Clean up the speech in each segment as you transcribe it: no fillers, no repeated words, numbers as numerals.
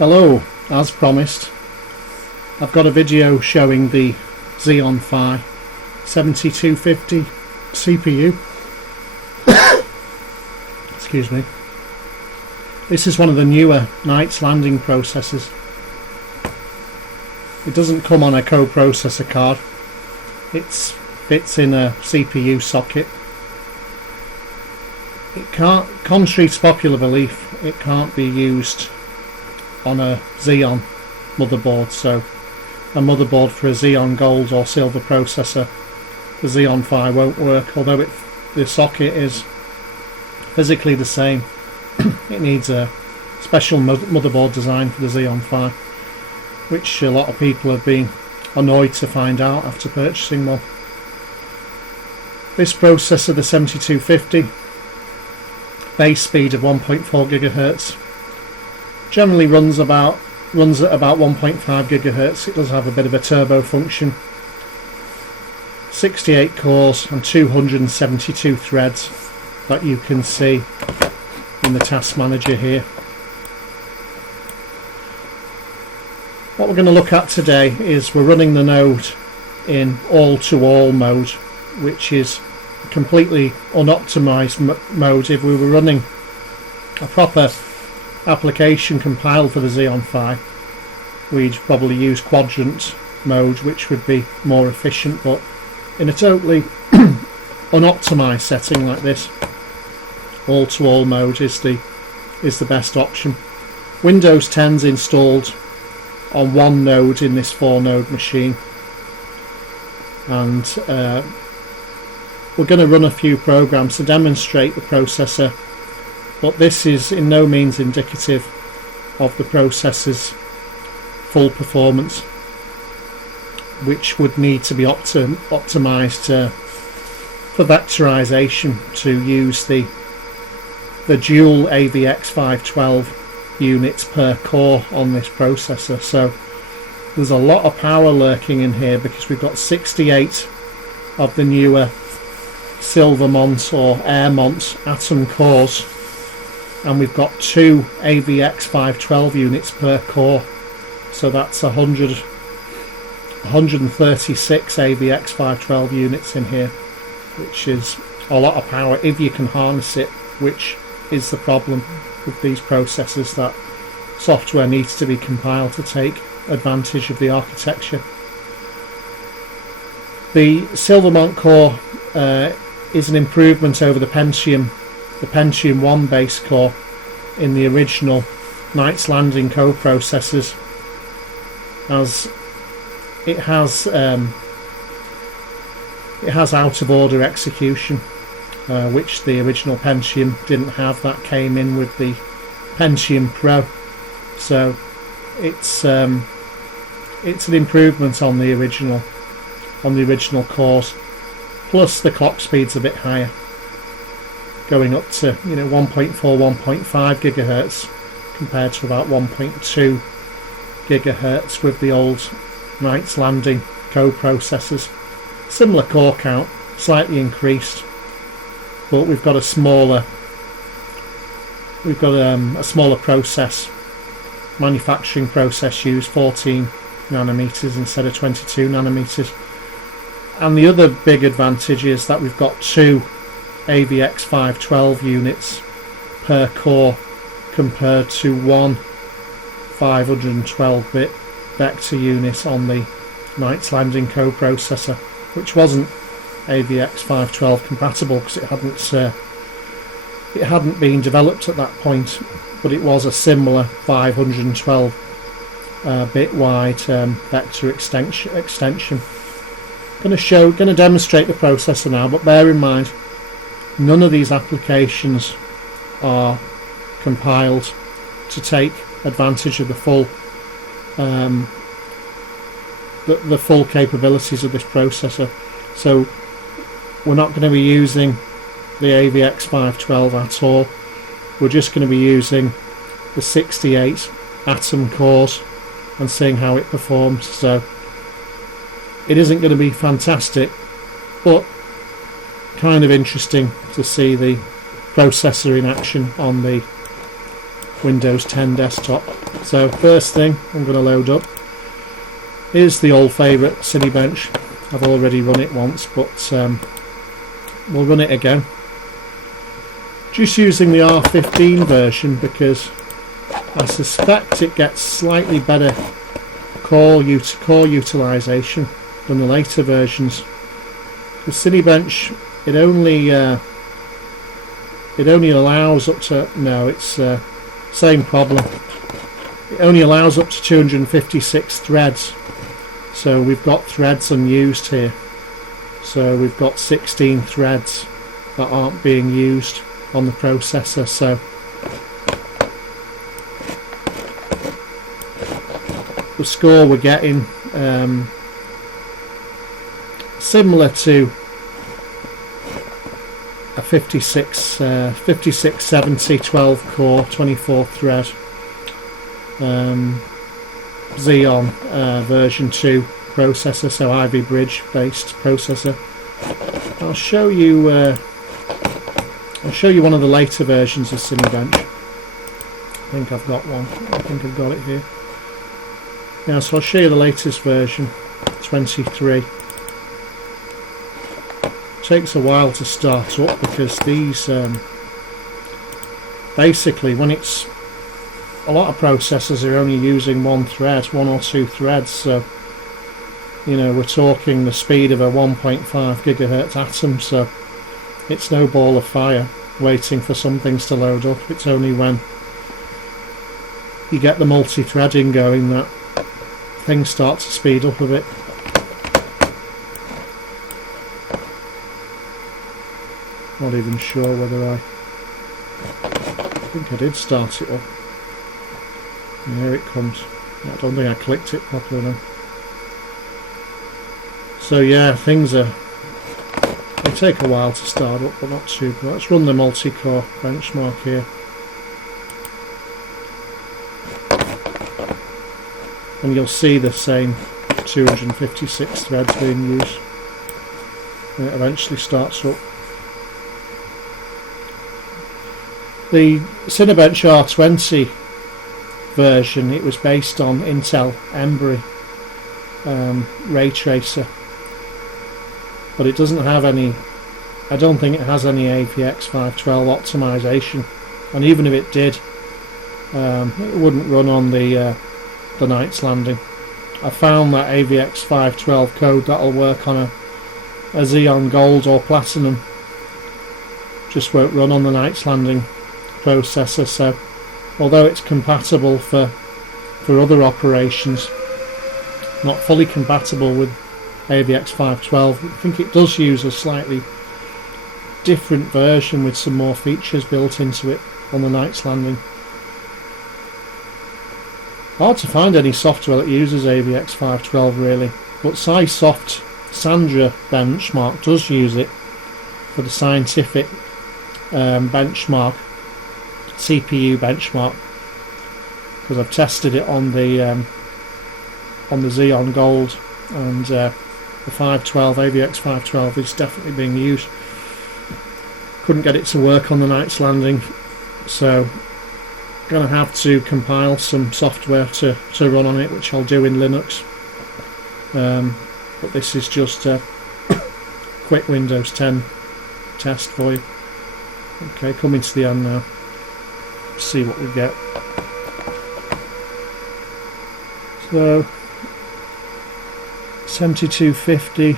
Hello, as promised, I've got a video showing the Xeon Phi 7250 CPU. Excuse me. This is one of the newer Knights Landing processors. It doesn't come on a coprocessor card. It fits in a CPU socket. It can't, contrary to popular belief, it can't be used on a Xeon motherboard, so a motherboard for a Xeon Gold or Silver processor, the Xeon Phi won't work, although the socket is physically the same. It needs a special motherboard design for the Xeon Phi, which a lot of people have been annoyed to find out after purchasing one. This processor, the 7250, base speed of 1.4 GHz, generally runs at about 1.5 GHz. It does have a bit of a turbo function. 68 cores and 272 threads that you can see in the task manager here. What we're going to look at today is we're running the node in all-to-all mode, which is completely unoptimized mode. If we were running a proper application compiled for the Xeon Phi, we'd probably use quadrant mode, which would be more efficient, but in a totally unoptimized setting like this, all-to-all mode is the best option. Windows 10's installed on one node in this 4-node machine, and we're going to run a few programs to demonstrate the processor, but this is in no means indicative of the processor's full performance, which would need to be optimized for vectorization to use the dual AVX512 units per core on this processor. So there's a lot of power lurking in here, because we've got 68 of the newer Silvermont or Airmont Atom cores, and we've got 2 AVX512 units per core, so that's 136 AVX512 units in here, which is a lot of power if you can harness it, which is the problem with these processors, that software needs to be compiled to take advantage of the architecture. The Silvermont core is an improvement over the Pentium 1 base core in the original Knights Landing coprocessors, as it has out of order execution, which the original Pentium didn't have. That came in with the Pentium Pro, so it's an improvement on the original cores. Plus the clock speed's a bit higher, going up to 1.4, 1.5 gigahertz compared to about 1.2 gigahertz with the old Knights Landing coprocessors. Similar core count, slightly increased, but we've got a smaller manufacturing process used, 14 nanometers instead of 22 nanometers. And the other big advantage is that we've got 2 AVX512 units per core compared to 1 512-bit vector unit on the Knights Landing coprocessor, which wasn't AVX512 compatible because it hadn't been developed at that point, but it was a similar 512-bit wide vector extension. Going to demonstrate the processor now, but bear in mind, none of these applications are compiled to take advantage of the full capabilities of this processor. So we're not going to be using the AVX512 at all. We're just going to be using the 68 Atom cores and seeing how it performs. So it isn't going to be fantastic, but kind of interesting to see the processor in action on the Windows 10 desktop. So first thing I'm going to load up is the old favourite Cinebench. I've already run it once, but we'll run it again. Just using the R15 version because I suspect it gets slightly better core utilisation than the later versions. The Cinebench, it only allows up to, no, it's same problem. It only allows up to 256 threads. So we've got threads unused here. So we've got 16 threads that aren't being used on the processor. So the score we're getting similar to a 5670 12 core 24 thread Xeon version 2 processor, so Ivy Bridge based processor. I'll show you one of the later versions of Cinebench. I think I've got one. I think I've got it here. Yeah, so I'll show you the latest version, 23. Takes a while to start up because these basically, when it's a lot of processors are only using one or two threads, so you know, we're talking the speed of a 1.5 gigahertz Atom, so it's no ball of fire waiting for some things to load up. It's only when you get the multi-threading going that things start to speed up a bit. Not even sure whether I think I did start it up. And here it comes. I don't think I clicked it properly then. So yeah, things they take a while to start up, but not too bad. Let's run the multi-core benchmark here. And you'll see the same 256 threads being used. And it eventually starts up. The Cinebench R20 version, it was based on Intel Embry ray tracer, but it doesn't have any, I don't think it has any AVX 512 optimization, and even if it did, it wouldn't run on the Knights Landing. I found that AVX 512 code that'll work on a Xeon Gold or Platinum, just won't run on the Knights Landing processor. So although it's compatible for other operations, not fully compatible with AVX 512, I think it does use a slightly different version with some more features built into it on the Knights Landing. Hard to find any software that uses AVX 512 really, but SciSoft Sandra benchmark does use it for the scientific benchmark, CPU benchmark, because I've tested it on the Xeon Gold, and the 512 AVX 512 is definitely being used. Couldn't get it to work on the Knights Landing, so going to have to compile some software to run on it, which I'll do in Linux. But this is just a quick Windows 10 test for you. Okay, coming to the end now. See what we get. So 7250.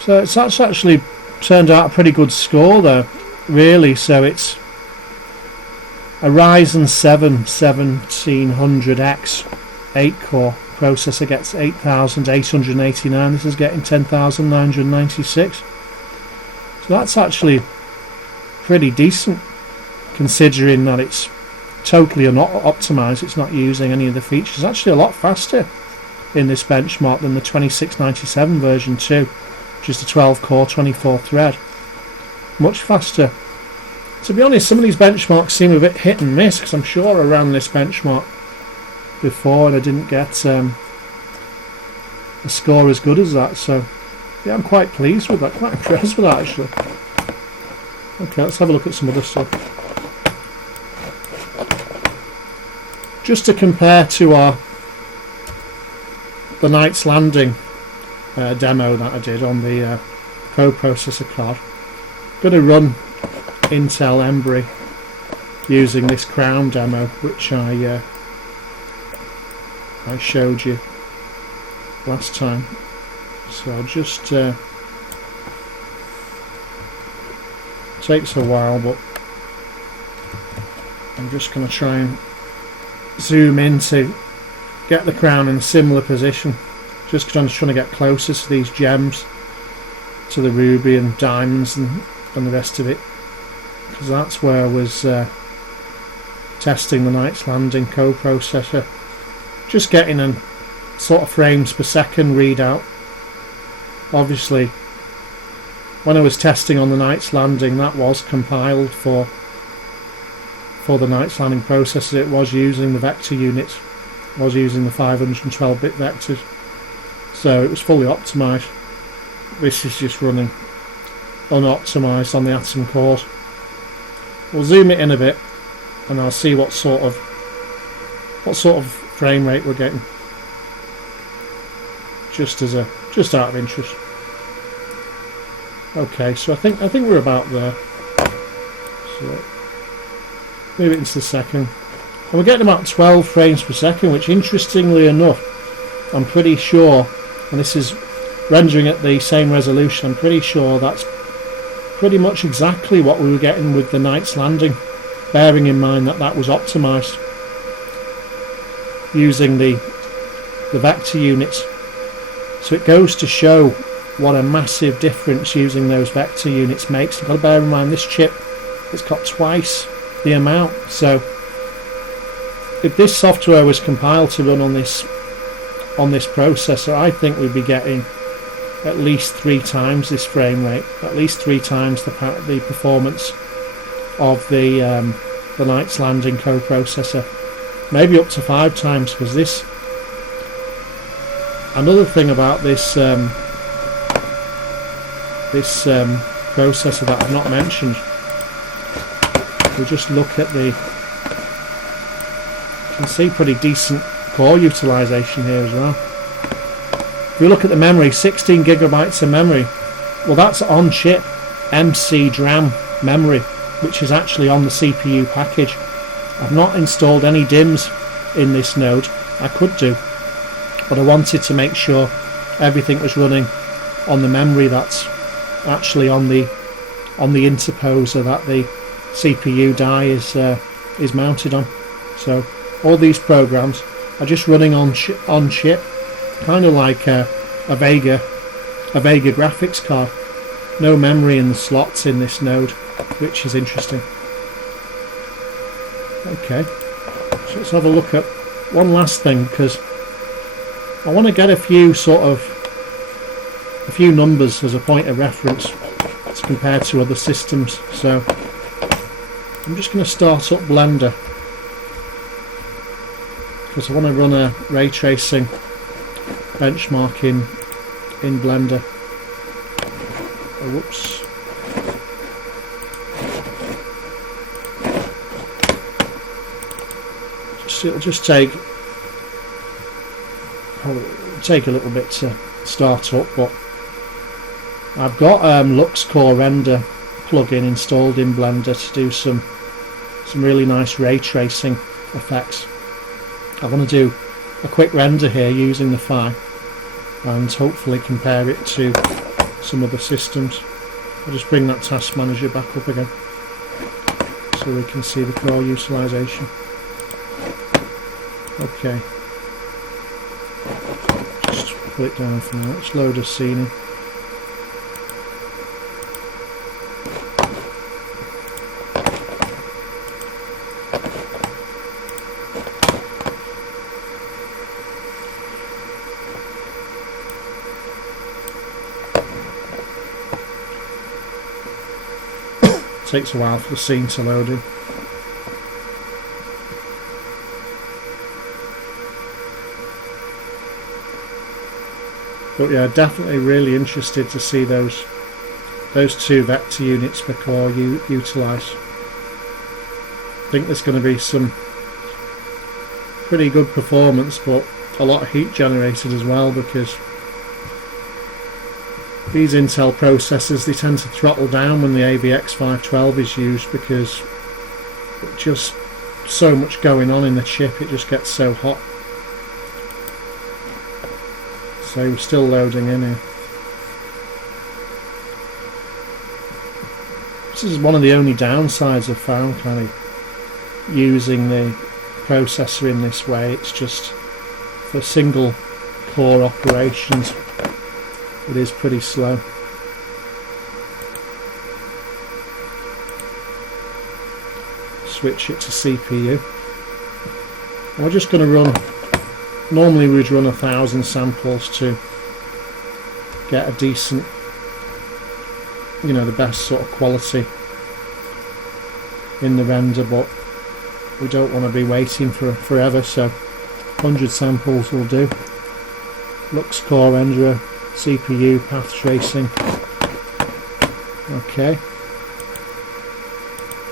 So it's actually turned out a pretty good score though, really. So it's a Ryzen 7 1700X 8-core processor gets 8,889. This is getting 10,996. So that's actually pretty decent, considering that it's totally not optimized. It's not using any of the features. It's actually a lot faster in this benchmark than the 2697 version 2, which is the 12-core 24-thread. Much faster. To be honest, some of these benchmarks seem a bit hit and miss, because I'm sure I ran this benchmark before and I didn't get a score as good as that. So yeah, I'm quite pleased with that, quite impressed with that actually. Okay, let's have a look at some other stuff. just to compare to the Knights Landing demo that I did on the coprocessor card. I'm going to run Intel Embry using this Crown demo, which I showed you last time. So I'll just takes a while, but I'm just going to try and zoom in to get the crown in a similar position, just because I'm just trying to get closer to these gems, to the ruby and diamonds and the rest of it, because that's where I was testing the Knights Landing coprocessor, just getting a sort of frames per second readout. Obviously when I was testing on the Knights Landing, that was compiled for the Knights Landing processor. It was using the vector units, was using the 512-bit vectors, so it was fully optimized. This is just running unoptimized on the Atom cores. We'll zoom it in a bit and I'll see what sort of frame rate we're getting, just out of interest. Okay, so I think we're about there. So move it into the second, and we're getting about 12 frames per second, which interestingly enough, I'm pretty sure, and this is rendering at the same resolution, I'm pretty sure that's pretty much exactly what we were getting with the Knights Landing, bearing in mind that that was optimized using the vector units. So it goes to show what a massive difference using those vector units makes. You've got to bear in mind this chip, it's got twice the amount, so if this software was compiled to run on this processor, I think we'd be getting at least 3 times this frame rate, at least 3 times the performance of the Knights Landing coprocessor, maybe up to 5 times, because this, another thing about this processor that I've not mentioned, we'll just look at you can see pretty decent core utilization here as well. If we look at the memory, 16 gigabytes of memory, well, that's on chip MC DRAM memory, which is actually on the CPU package. I've not installed any DIMMs in this node. I could do, but I wanted to make sure everything was running on the memory that's actually on the interposer that the CPU die is mounted on. So all these programs are just running on chip, kind of like a Vega graphics card. No memory in the slots in this node, which is interesting. Okay, so let's have a look at one last thing, because I want to get a few numbers as a point of reference to compare to other systems. So I'm just going to start up Blender, because I want to run a ray tracing benchmark in Blender. Oh, whoops. It'll just take a little bit to start up, but I've got LuxCore Render plugin installed in Blender to do some really nice ray tracing effects. I want to do a quick render here using the Phi and hopefully compare it to some other systems. I'll just bring that task manager back up again so we can see the core utilization. Okay, just put it down for now. Let's load a scene in. Takes a while for the scene to load in. But yeah, definitely really interested to see those 2 vector units per core utilised. I think there's going to be some pretty good performance, but a lot of heat generated as well, because these Intel processors, they tend to throttle down when the AVX 512 is used, because just so much going on in the chip, it just gets so hot. So we're still loading in here. This is one of the only downsides I've found, kind of using the processor in this way. It's just for single core operations, it is pretty slow. Switch it to CPU. We're just going to run, normally we'd run 1,000 samples to get a decent, you know, the best sort of quality in the render, but we don't want to be waiting for forever, so 100 samples will do. Lux core renderer, CPU, path tracing. Okay,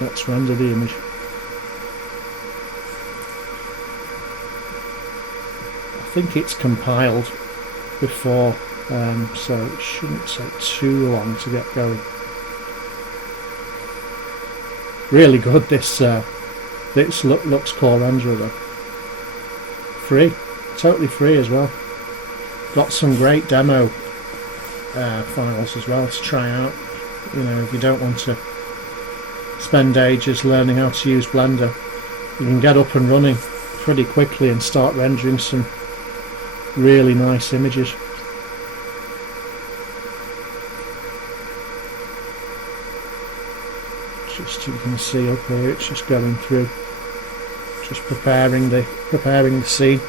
let's render the image. I think it's compiled before, so it shouldn't take too long to get going. Really good, this Lux core renderer though. Free, totally free as well. Got some great demo files as well to try out. You know, if you don't want to spend ages learning how to use Blender, you can get up and running pretty quickly and start rendering some really nice images. Just, you can see up here, it's just going through, just preparing the scene.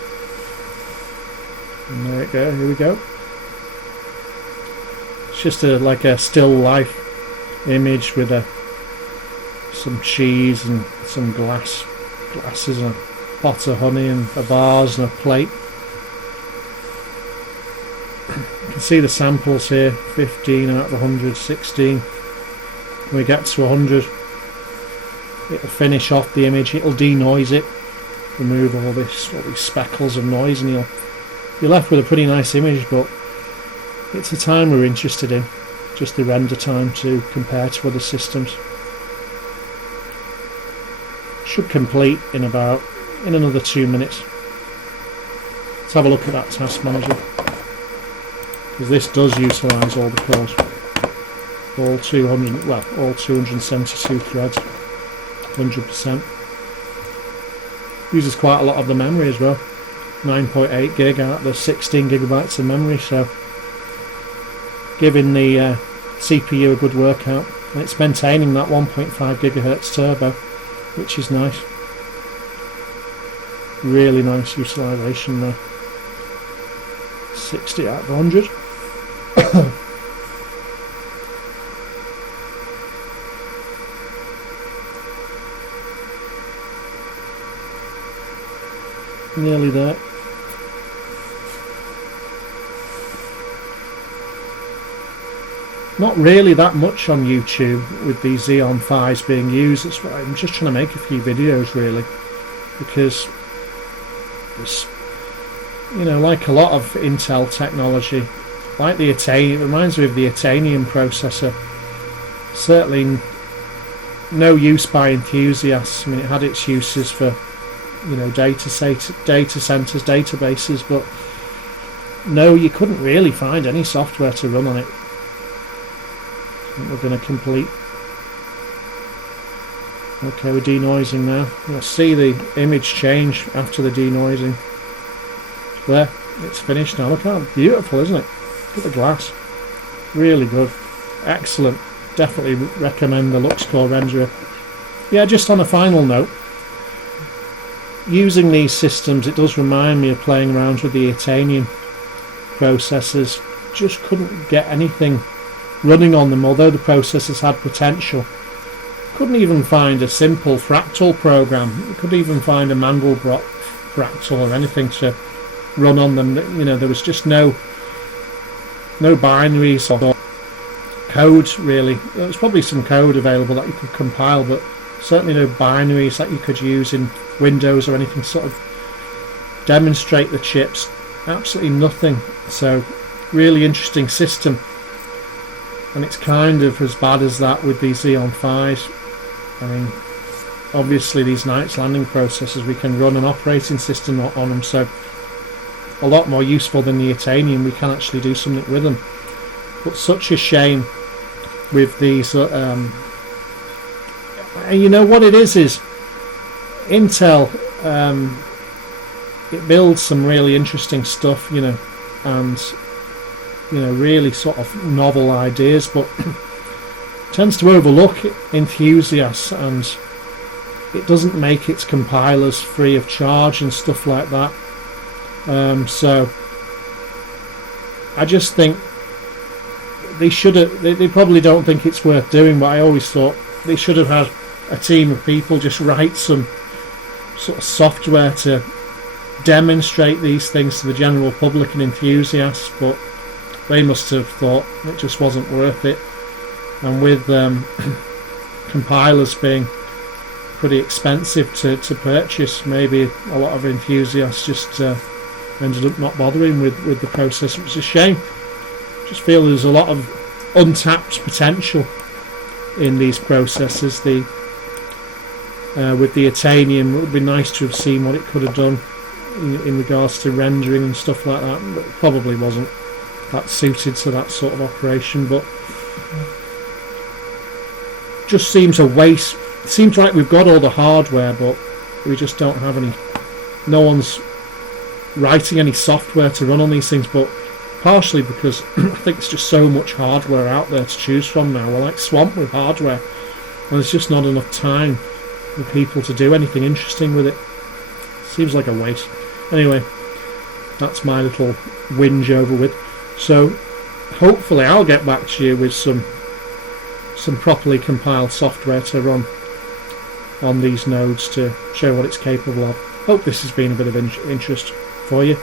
And there it goes. Here we go. It's just like a still life image with some cheese and some glasses and a pot of honey and a vase and a plate. You can see the samples here, 15 out of 100, 16. When we get to 100, it'll finish off the image, it'll denoise it, remove all these speckles of noise, and you're left with a pretty nice image. But it's the time we're interested in, just the render time to compare to other systems. Should complete in another 2 minutes. Let's have a look at that task manager, because this does utilise all the cores, all 272 threads, 100%. Uses quite a lot of the memory as well, 9.8 gig out of the 16 gigabytes of memory, so giving the CPU a good workout, and it's maintaining that 1.5 gigahertz turbo, which is nice. Really nice utilisation there. 60 out of 100. Nearly there. Not really that much on YouTube with these Xeon Phis being used. That's why I'm just trying to make a few videos really, because it's, you know, like a lot of Intel technology, like the it reminds me of the Itanium processor. Certainly no use by enthusiasts. I mean, it had its uses for, you know, data centers, databases, but no, you couldn't really find any software to run on it. I think we're going to complete. Okay, we're denoising now. You'll see the image change after the denoising. There, it's finished now. Look how beautiful, isn't it? Look at the glass. Really good. Excellent. Definitely recommend the Lux core renderer. Yeah, just on a final note, using these systems, it does remind me of playing around with the Itanium processors. Just couldn't get anything running on them, although the processors had potential. Couldn't even find a simple fractal program. Couldn't even find a Mandelbrot fractal or anything to run on them. You know, there was just no binaries or code really. There was probably some code available that you could compile, but certainly no binaries that you could use in Windows or anything sort of demonstrate the chips, absolutely nothing. So really interesting system, and it's kind of as bad as that with these Xeon Phis. I mean, obviously these Knights Landing processors, we can run an operating system on them, so a lot more useful than the Itanium. We can actually do something with them, but such a shame with these. And you know what it is Intel, it builds some really interesting stuff, you know, and you know, really sort of novel ideas, but tends to overlook enthusiasts, and it doesn't make its compilers free of charge and stuff like that. So I just think they should have, they probably don't think it's worth doing, but I always thought they should have had a team of people just write some sort of software to demonstrate these things to the general public and enthusiasts, but they must have thought it just wasn't worth it. And with compilers being pretty expensive to purchase, maybe a lot of enthusiasts just ended up not bothering with the processor. It's a shame. Just feel there's a lot of untapped potential in these processors. With the Itanium, it would be nice to have seen what it could have done in regards to rendering and stuff like that, but it probably wasn't that suited to that sort of operation. But just seems a waste. It seems like we've got all the hardware, but we just don't have any. No one's writing any software to run on these things, but partially because I think there's just so much hardware out there to choose from now. We're like swamped with hardware, and there's just not enough time for people to do anything interesting with it. Seems like a waste. Anyway, that's my little whinge over with. So hopefully I'll get back to you with some properly compiled software to run on these nodes to show what it's capable of. Hope this has been a bit of interest for you,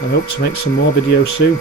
and hope to make some more videos soon.